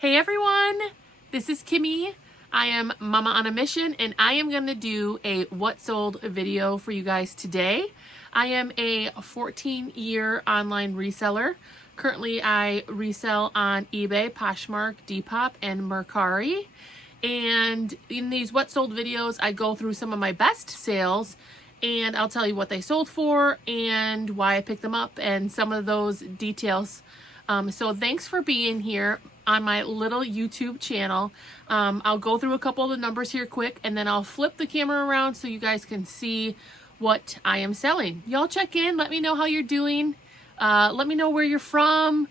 Hey everyone, this is Kimmy. I am Mama on a Mission and I am going to do a What Sold video for you guys today. I am a 14-year online reseller. Currently I resell on eBay, Poshmark, Depop, and Mercari. And in these What Sold videos, I go through some of my best sales and I'll tell you what they sold for and why I picked them up and some of those details. So thanks for being here on my little YouTube channel. I'll go through a couple of the numbers here quick and then I'll flip the camera around so you guys can see what I am selling. Y'all check in, let me know how you're doing. Let me know where you're from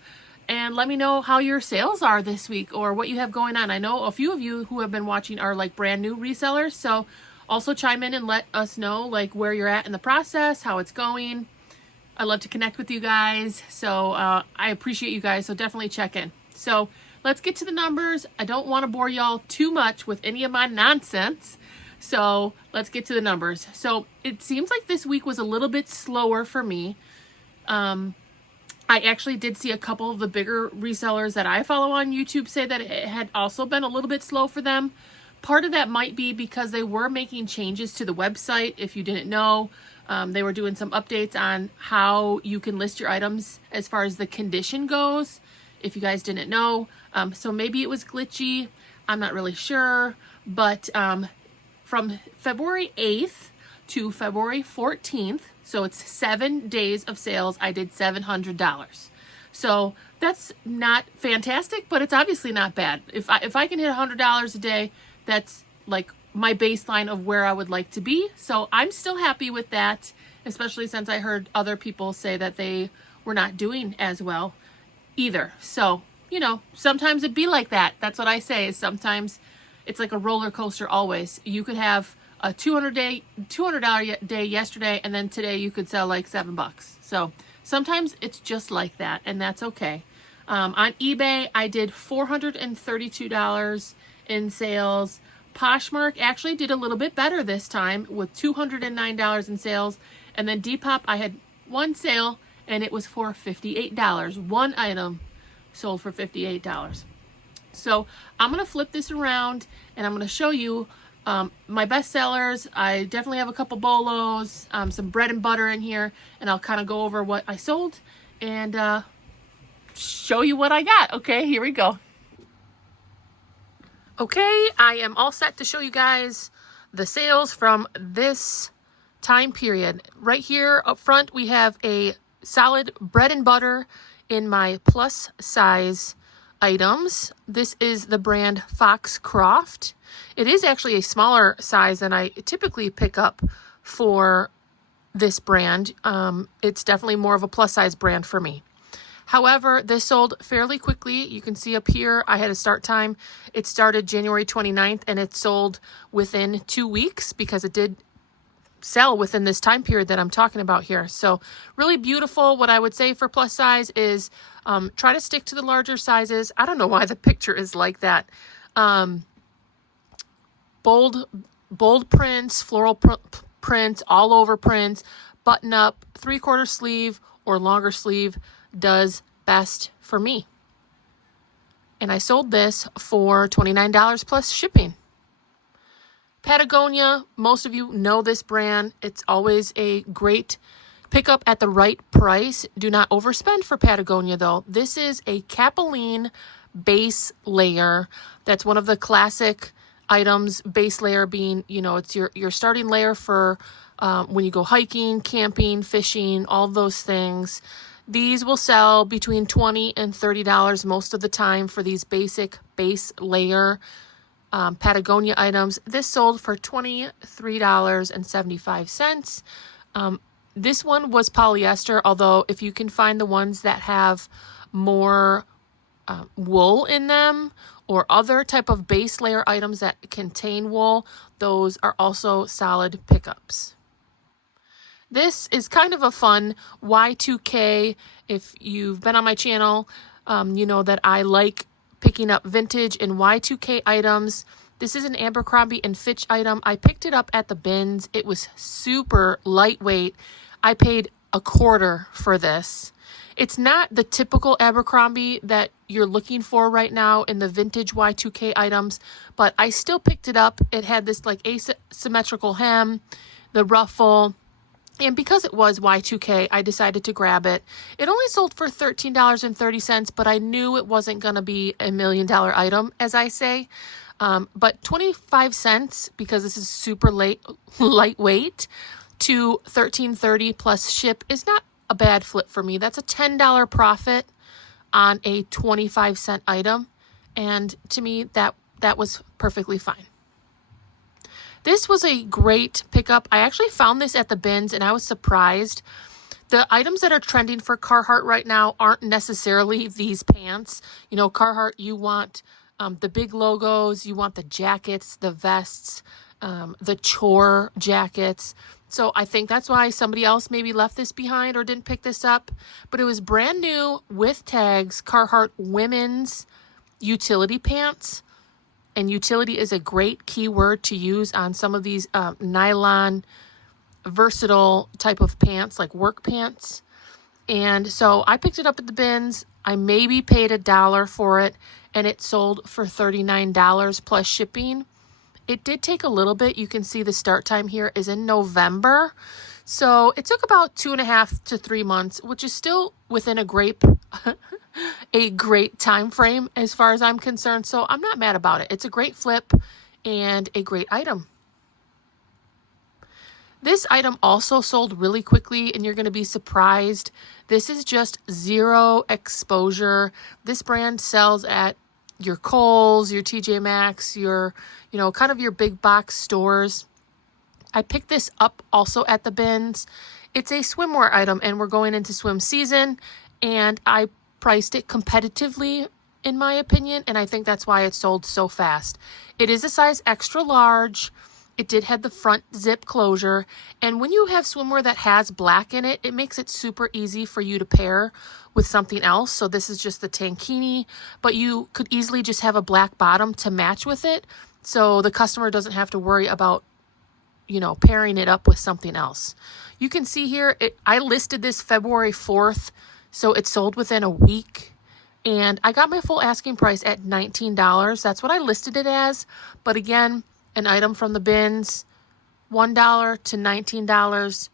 and let me know how your sales are this week or what you have going on. I know a few of you who have been watching are like brand new resellers, so also chime in and let us know like where you're at in the process, how it's going. I love to connect with you guys, so I appreciate you guys, so definitely check in. So let's get to the numbers. I don't want to bore y'all too much with any of my nonsense, so let's get to the numbers. So it seems like this week was a little bit slower for me. I actually did see a couple of the bigger resellers that I follow on YouTube say that it had also been a little bit slow for them. Part of that might be because they were making changes to the website, if you didn't know. They were doing some updates on how you can list your items as far as the condition goes, if you guys didn't know. So maybe it was glitchy. I'm not really sure. But from February 8th to February 14th, so it's 7 days of sales, I did $700. So that's not fantastic, but it's obviously not bad. If I can hit $100 a day, that's like my baseline of where I would like to be. So I'm still happy with that, especially since I heard other people say that they were not doing as well either. So, you know, sometimes it'd be like that. That's what I say, is sometimes it's like a roller coaster always. You could have a $200 day yesterday, and then today you could sell like $7. So sometimes it's just like that, and that's okay. On eBay, I did $432 in sales. Poshmark actually did a little bit better this time with $209 in sales. And then Depop, I had one sale and it was for $58. One item sold for $58. So I'm going to flip this around and I'm going to show you my best sellers. I definitely have a couple bolos, some bread and butter in here, and I'll kind of go over what I sold and show you what I got. Okay, here we go. Okay, I am all set to show you guys the sales from this time period. Right here up front, we have a solid bread and butter in my plus size items. This is the brand Foxcroft. It is actually a smaller size than I typically pick up for this brand. It's definitely more of a plus size brand for me. However, this sold fairly quickly. You can see up here, I had a start time. It started January 29th and it sold within 2 weeks because it did sell within this time period that I'm talking about here. So really beautiful. What I would say for plus size is try to stick to the larger sizes. I don't know why the picture is like that. Bold prints, floral prints, all over prints, button up, 3/4 sleeve or longer sleeve does best for me. And I sold this for $29 plus shipping. Patagonia, most of you know this brand. It's always a great pickup at the right price. Do not overspend for Patagonia though. This is a Capilene base layer. That's one of the classic items, base layer being, you know, it's your starting layer for when you go hiking, camping, fishing, all those things. These will sell between $20 and $30 most of the time for these basic base layer Patagonia items. This sold for $23.75. This one was polyester, although if you can find the ones that have more wool in them or other type of base layer items that contain wool, those are also solid pickups. This is kind of a fun Y2K. If you've been on my channel, you know that I like picking up vintage and Y2K items. This is an Abercrombie and Fitch item. I picked it up at the bins. It was super lightweight. I paid a quarter for this. It's not the typical Abercrombie that you're looking for right now in the vintage Y2K items, but I still picked it up. It had this like asymmetrical hem, the ruffle, and because it was Y2K, I decided to grab it. It only sold for $13.30, but I knew it wasn't going to be $1 million item, as I say. But 25 cents, because this is super lightweight, to $13.30 plus ship is not a bad flip for me. That's a $10 profit on a 25-cent item. And to me, that was perfectly fine. This was a great pickup. I actually found this at the bins and I was surprised. The items that are trending for Carhartt right now aren't necessarily these pants. You know, Carhartt, you want the big logos, you want the jackets, the vests, the chore jackets. So I think that's why somebody else maybe left this behind or didn't pick this up. But it was brand new with tags, Carhartt women's utility pants. And utility is a great keyword to use on some of these nylon versatile type of pants, like work pants. And so I picked it up at the bins. I maybe paid $1 for it, and it sold for $39 plus shipping. It did take a little bit. You can see the start time here is in November. So it took about 2.5 to 3 months, which is still within a great time frame as far as I'm concerned. So I'm not mad about it. It's a great flip and a great item. This item also sold really quickly, and you're going to be surprised. This is just zero exposure. This brand sells at your Kohl's, your TJ Maxx, your, kind of your big box stores. I picked this up also at the bins. It's a swimwear item, and we're going into swim season, and I priced it competitively, in my opinion, and I think that's why it sold so fast. It is a size extra large. It did have the front zip closure, and when you have swimwear that has black in it, it makes it super easy for you to pair with something else. So this is just the tankini, but you could easily just have a black bottom to match with it, so the customer doesn't have to worry about, pairing it up with something else. You can see here, I listed this February 4th, so it sold within a week, and I got my full asking price at $19. That's what I listed it as, but again, an item from the bins, $1 to $19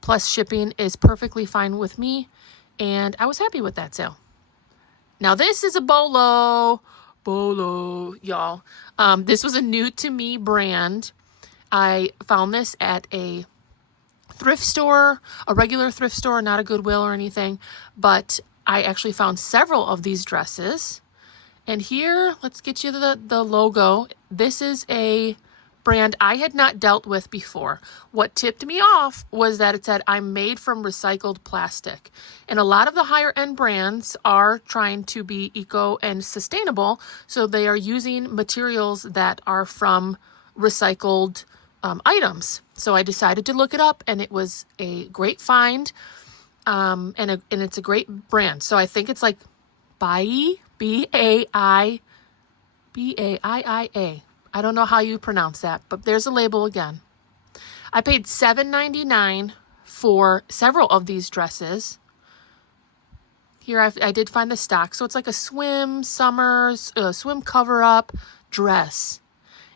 plus shipping is perfectly fine with me, and I was happy with that sale. Now this is a bolo, y'all. This was a new to me brand. I found this at a thrift store, a regular thrift store, not a Goodwill or anything, but I actually found several of these dresses. And here, let's get you the logo. This is a brand I had not dealt with before. What tipped me off was that it said, I'm made from recycled plastic. And a lot of the higher end brands are trying to be eco and sustainable, so they are using materials that are from recycled items. So I decided to look it up, and it was a great find, and it's a great brand. So I think it's like Baiia, Baiia. I don't know how you pronounce that, but there's a label again. I paid $7.99 for several of these dresses. Here I did find the stock. So it's like a swim cover-up dress.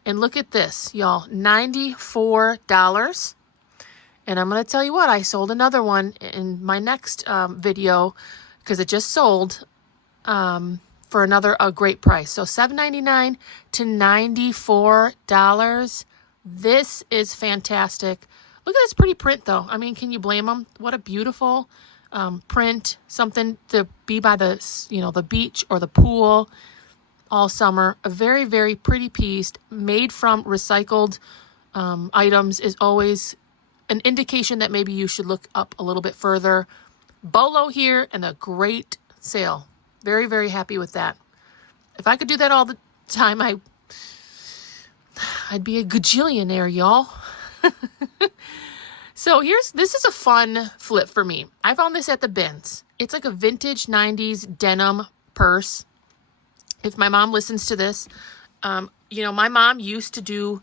And look at this, y'all, $94. And I'm going to tell you what, I sold another one in my next video because it just sold for a great price. So $7.99 to $94. This is fantastic. Look at this pretty print, though. I mean, can you blame them? What a beautiful print, something to be by the beach or the pool all summer. A very, very pretty piece made from recycled items is always an indication that maybe you should look up a little bit further. Bolo here and a great sale. Very, very happy with that. If I could do that all the time, I'd be a gajillionaire, y'all. So this is a fun flip for me. I found this at the bins. It's like a vintage 90s denim purse. If my mom listens to this, my mom used to do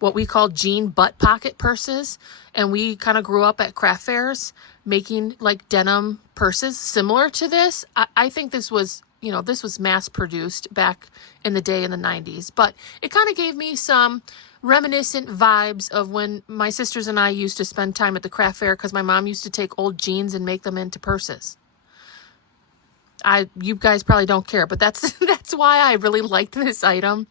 what we call jean butt pocket purses. And we kind of grew up at craft fairs making like denim purses similar to this. I think this was, you know, this was mass produced back in the day in the 90s, but it kind of gave me some reminiscent vibes of when my sisters and I used to spend time at the craft fair, because my mom used to take old jeans and make them into purses. You guys probably don't care, but that's that's why I really liked this item.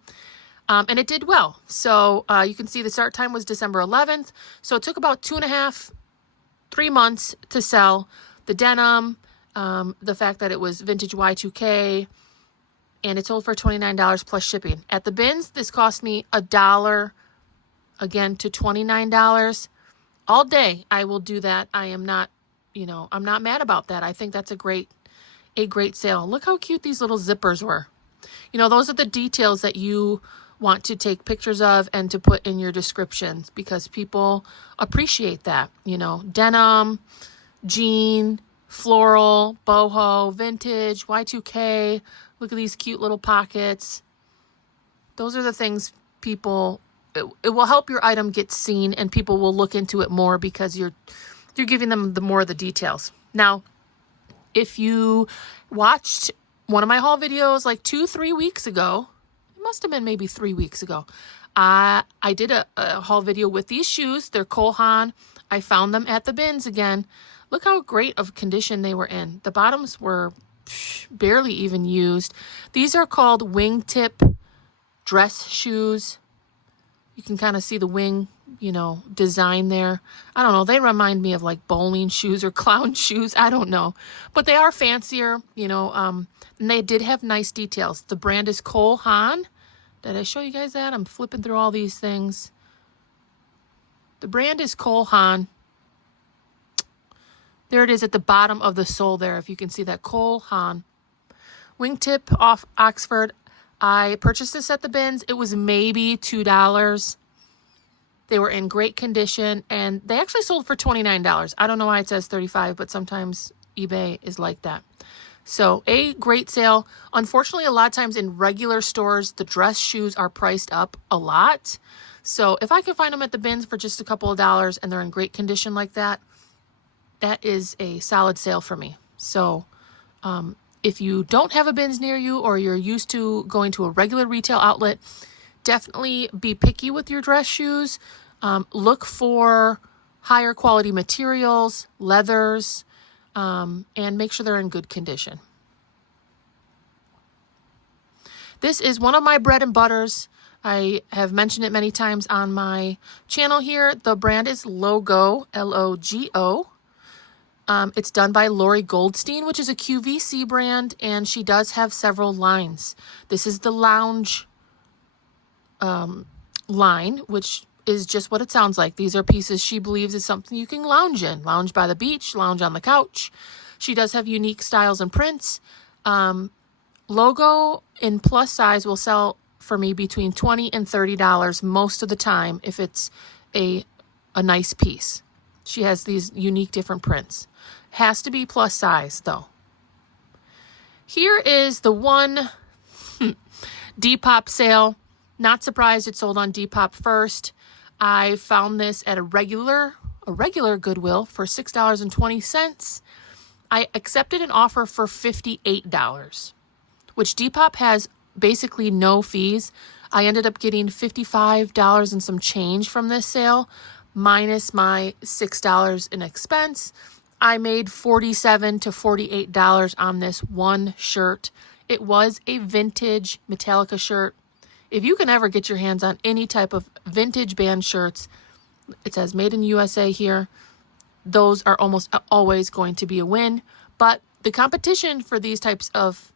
And it did well. So you can see the start time was December 11th. So it took about 2.5, 3 months to sell. The denim, the fact that it was vintage Y2K, and it sold for $29 plus shipping. At the bins, this cost me $1 again to $29. All day I will do that. I am not, you know, I'm not mad about that. I think that's a great sale. Look how cute these little zippers were. You know, those are the details that you want to take pictures of and to put in your descriptions, because people appreciate that. You know, denim, jean, floral, boho, vintage, Y2K. Look at these cute little pockets. Those are the things people, it will help your item get seen, and people will look into it more because you're giving them the more of the details. Now, if you watched one of my haul videos like 2-3 weeks ago, it must have been maybe 3 weeks ago, I did a haul video with these shoes. They're Cole Haan. I found them at the bins again. Look how great of condition they were in. The bottoms were barely even used. These are called wingtip dress shoes. You can kind of see the wing, you know, design there. I don't know. They remind me of like bowling shoes or clown shoes. I don't know. But they are fancier, you know, and they did have nice details. The brand is Cole Haan. Did I show you guys that? I'm flipping through all these things. The brand is Cole Haan. There it is at the bottom of the sole there, if you can see that. Cole Haan. Wingtip off Oxford. I purchased this at the bins. It was maybe $2. They were in great condition, and they actually sold for $29. I don't know why it says $35, but sometimes eBay is like that. So a great sale. Unfortunately, a lot of times in regular stores, the dress shoes are priced up a lot. So if I can find them at the bins for just a couple of dollars and they're in great condition like that, that is a solid sale for me. So if you don't have a bins near you, or you're used to going to a regular retail outlet, definitely be picky with your dress shoes. Look for higher quality materials, leathers, and make sure they're in good condition. This is one of my bread and butters. I have mentioned it many times on my channel here. The brand is Logo, L-O-G-O. It's done by Lori Goldstein, which is a QVC brand, and she does have several lines. This is the lounge line, which is just what it sounds like. These are pieces she believes is something you can lounge in. Lounge by the beach, lounge on the couch. She does have unique styles and prints. Logo in plus size will sell for me between $20 and $30 most of the time if it's a nice piece. She has these unique different prints. Has to be plus size though. Here is the one Depop sale. Not surprised it sold on Depop first. I found this at a regular Goodwill for $6.20. I accepted an offer for $58, which Depop has basically no fees. I ended up getting $55 and some change from this sale, minus my $6 in expense. I made $47 to $48 on this one shirt. It was a vintage Metallica shirt. If you can ever get your hands on any type of vintage band shirts, it says made in USA here, those are almost always going to be a win. But the competition for these types of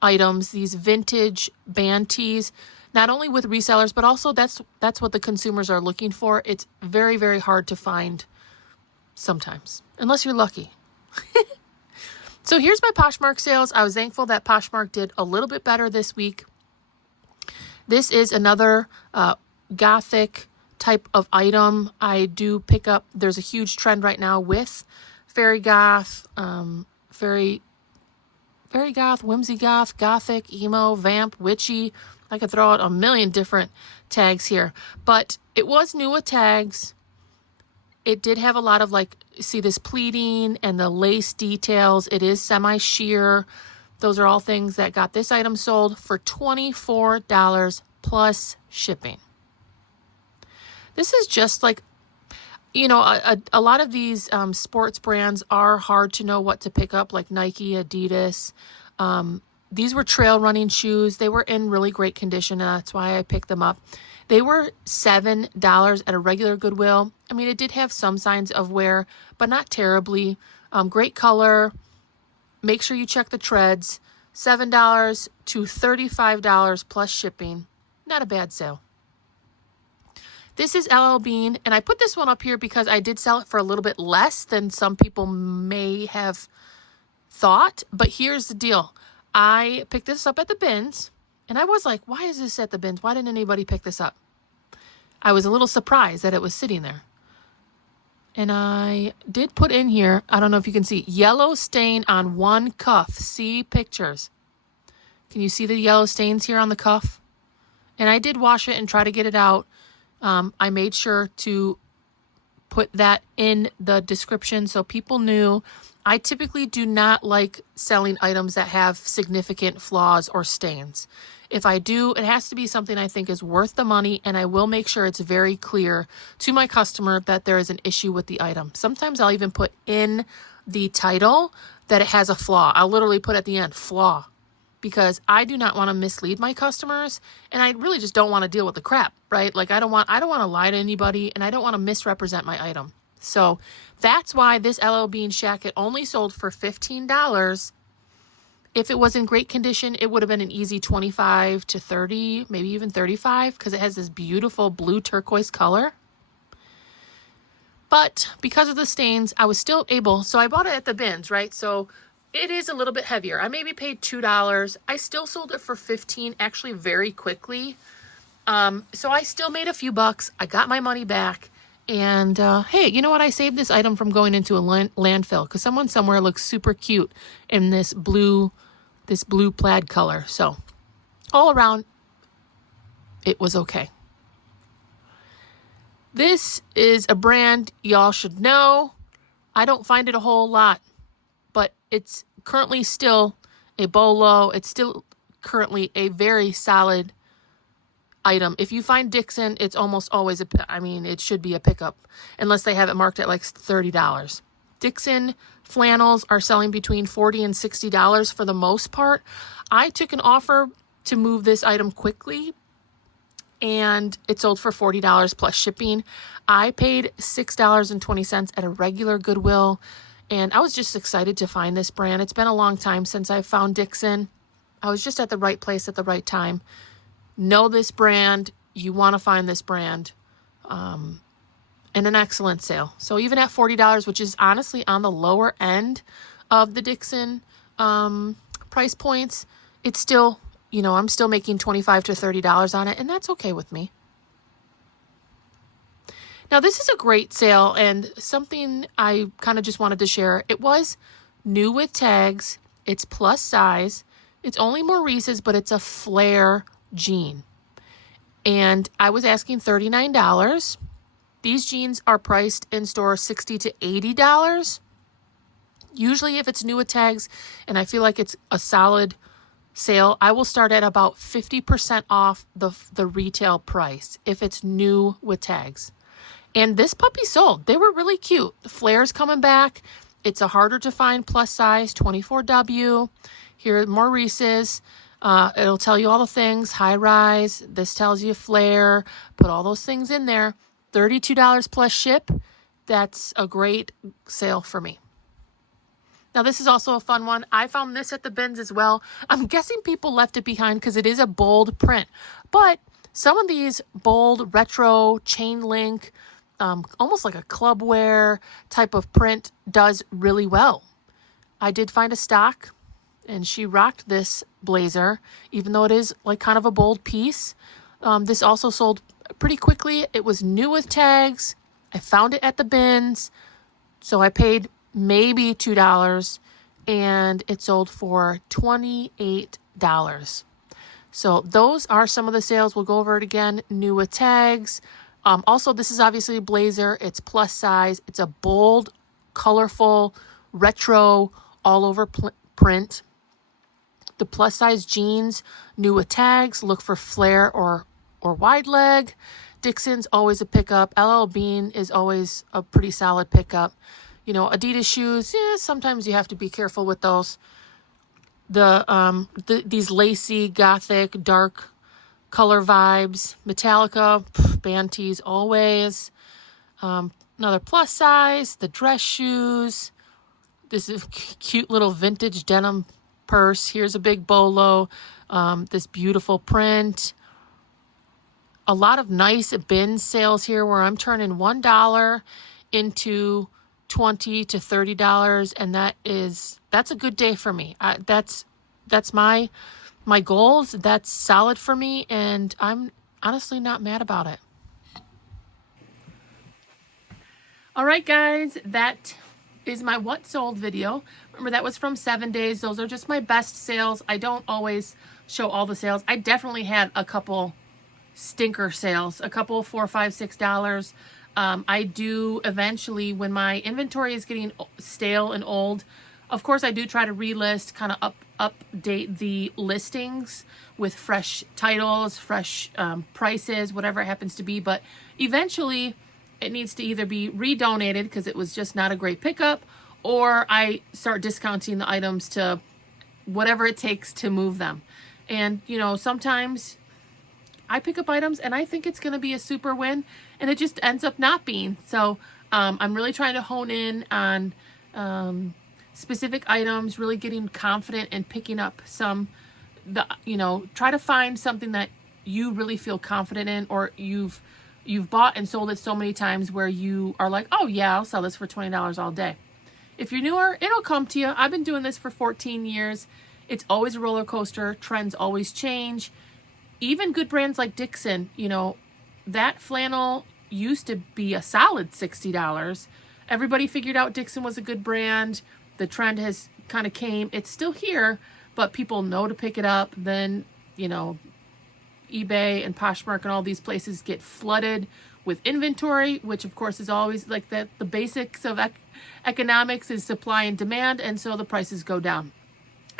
items, these vintage band tees, not only with resellers, but also that's what the consumers are looking for. It's very, very hard to find sometimes, unless you're lucky. So here's my Poshmark sales. I was thankful that Poshmark did a little bit better this week. This is another gothic type of item. I do pick up, there's a huge trend right now with fairy goth, fairy goth, whimsy goth, gothic, emo, vamp, witchy, I could throw out a million different tags here, but it was new with tags. It did have a lot of like, see this pleating and the lace details. It is semi-sheer. Those are all things that got this item sold for $24 plus shipping. This is just like, you know, a lot of these sports brands are hard to know what to pick up, like Nike, Adidas. These were trail running shoes. They were in really great condition. That's why I picked them up. They were $7 at a regular Goodwill. I mean, it did have some signs of wear, but not terribly. Great color. Make sure you check the treads. $7 to $35 plus shipping. Not a bad sale. This is LL Bean, and I put this one up here because I did sell it for a little bit less than some people may have thought. But here's the deal. I picked this up at the bins, and I was like, why is this at the bins? Why didn't anybody pick this up? I was a little surprised that it was sitting there. And I did put in here, I don't know if you can see, yellow stain on one cuff. See pictures. Can you see the yellow stains here on the cuff? And I did wash it and try to get it out. I made sure to put that in the description so people knew. I typically do not like selling items that have significant flaws or stains. If I do, it has to be something I think is worth the money, and I will make sure it's very clear to my customer that there is an issue with the item. Sometimes I'll even put in the title that it has a flaw. I'll literally put at the end, flaw, because I do not want to mislead my customers, and I really just don't want to deal with the crap, right? Like I don't want to lie to anybody, and I don't want to misrepresent my item. So that's why this LL Bean jacket only sold for $15. If it was in great condition, it would have been an easy 25 to 30, maybe even 35, because it has this beautiful blue turquoise color. But because of the stains, I was still able, so I bought it at the bins, right? So it is a little bit heavier. I maybe paid $2. I still sold it for $15, actually very quickly. So I still made a few bucks. I got my money back. And hey, you know what? I saved this item from going into a landfill because someone somewhere looks super cute in this blue plaid color. So all around, it was okay. This is a brand y'all should know. I don't find it a whole lot, but it's currently still a bolo. It's still currently a very solid item. If you find Dixon, it's almost always it should be a pickup unless they have it marked at like $30. Dixon flannels are selling between $40 and $60 for the most part. I took an offer to move this item quickly, and it sold for $40 plus shipping. I paid $6.20 at a regular Goodwill, and I was just excited to find this brand. It's been a long time since I found Dixon. I was just at the right place at the right time. Know this brand. You want to find this brand. And an excellent sale. So even at $40, which is honestly on the lower end of the Dixon price points, it's still, I'm still making $25 to $30 on it, and that's okay with me. Now, this is a great sale and something I kind of just wanted to share. It was new with tags. It's plus size. It's only Maurice's, but it's a flare jean. And I was asking $39. These jeans are priced in store $60 to $80. Usually if it's new with tags and I feel like it's a solid sale, I will start at about 50% off the retail price if it's new with tags. And this puppy sold. They were really cute. The flare's coming back. It's a harder to find plus size, 24W. Here are Maurice's. It'll tell you all the things, high rise. This tells you flare. Put all those things in there. $32 plus ship. That's a great sale for me. Now, this is also a fun one. I found this at the bins as well. I'm guessing people left it behind because it is a bold print. But some of these bold retro chain link, almost like a club wear type of print does really well. I did find a stock, and she rocked this blazer, even though it is like kind of a bold piece. This also sold pretty quickly. It was new with tags. I found it at the bins. So I paid maybe $2, and it sold for $28. So those are some of the sales. We'll go over it again. New with tags. Also, this is obviously a blazer. It's plus size. It's a bold, colorful, retro, all over print. The plus size jeans, new with tags. Look for flare or wide leg. Dixon's always a pickup. LL Bean is always a pretty solid pickup. You know, Adidas shoes, yeah, sometimes you have to be careful with those. These lacy, gothic, dark color vibes. Metallica, band tees always. Another plus size, the dress shoes. This is cute little vintage denim purse. Here's a big bolo. This beautiful print. A lot of nice bin sales here where I'm turning $1 into $20 to $30, and that's a good day for me. That's my goals. That's solid for me, and I'm honestly not mad about it. All right, guys, that is my what sold video. Remember, that was from 7 days. Those are just my best sales. I don't always show all the sales. I definitely had a couple stinker sales, a couple $4, $5, $6. I do eventually, when my inventory is getting stale and old, of course I do try to relist, kind of update the listings with fresh titles, fresh prices, whatever it happens to be. But eventually it needs to either be redonated because it was just not a great pickup, or I start discounting the items to whatever it takes to move them. And, you know, sometimes I pick up items and I think it's going to be a super win, and it just ends up not being. So I'm really trying to hone in on specific items, really getting confident and picking up try to find something that you really feel confident in, or you've bought and sold it so many times where you are like, oh yeah, I'll sell this for $20 all day. If you're newer, it'll come to you. I've been doing this for 14 years. It's always a roller coaster. Trends always change. Even good brands like Dixon, you know, that flannel used to be a solid $60. Everybody figured out Dixon was a good brand. The trend has kind of came. It's still here, but people know to pick it up. Then, you know, eBay and Poshmark and all these places get flooded with inventory, which of course is always like that. The basics of economics is supply and demand, and so the prices go down.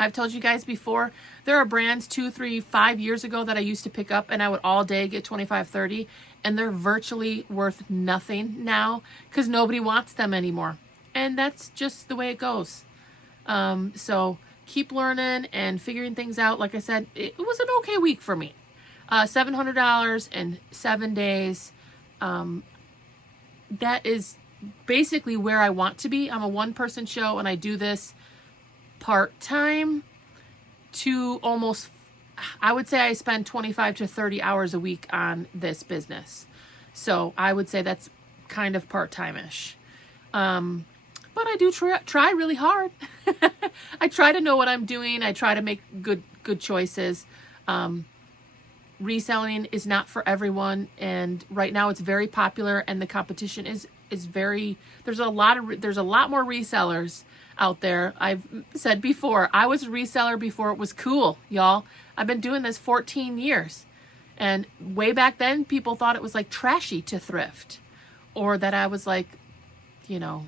I've told you guys before, there are brands 2, 3, 5 years ago that I used to pick up and I would all day get 25, 30, and they're virtually worth nothing now because nobody wants them anymore. And that's just the way it goes. So keep learning and figuring things out. Like I said, it was an okay week for me. $700 in 7 days. That is basically where I want to be. I'm a one-person show and I do this part-time to almost, I would say I spend 25 to 30 hours a week on this business. So I would say that's kind of part-time-ish. But I do try really hard. I try to know what I'm doing. I try to make good choices. Reselling is not for everyone, and right now it's very popular, and the competition is very, there's a lot more resellers out there. I've said before, I was a reseller before it was cool, y'all. I've been doing this 14 years. And way back then, people thought it was like trashy to thrift, or that I was like, you know,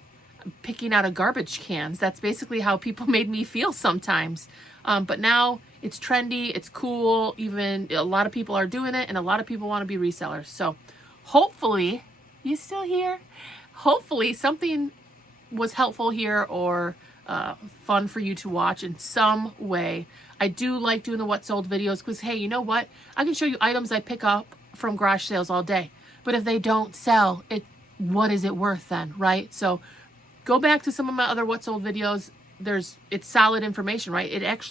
picking out of garbage cans. That's basically how people made me feel sometimes. But now it's trendy, it's cool. Even a lot of people are doing it, and a lot of people want to be resellers. So hopefully, you still here? Hopefully something was helpful here, or fun for you to watch in some way. I do like doing the what sold videos because, hey, you know what? I can show you items I pick up from garage sales all day. But if they don't sell, what is it worth then, right? So go back to some of my other what sold videos. It's solid information, right?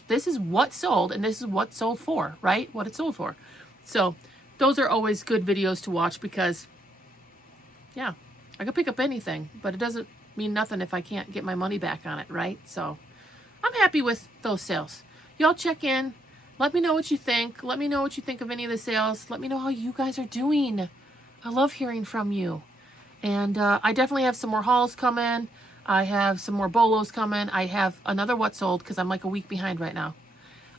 This is what sold, and this is what sold for, right? What it sold for. So those are always good videos to watch because, yeah, I could pick up anything, but it doesn't mean nothing if I can't get my money back on it, right? So I'm happy with those sales. Y'all check in. Let me know what you think. Let me know what you think of any of the sales. Let me know how you guys are doing. I love hearing from you. And I definitely have some more hauls coming. I have some more bolos coming. I have another what sold because I'm like a week behind right now.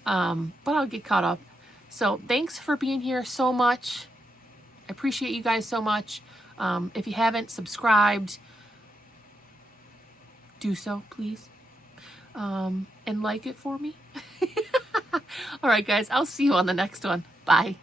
But I'll get caught up. So thanks for being here so much. I appreciate you guys so much. If you haven't subscribed, do so, please. And like it for me. All right, guys, I'll see you on the next one. Bye.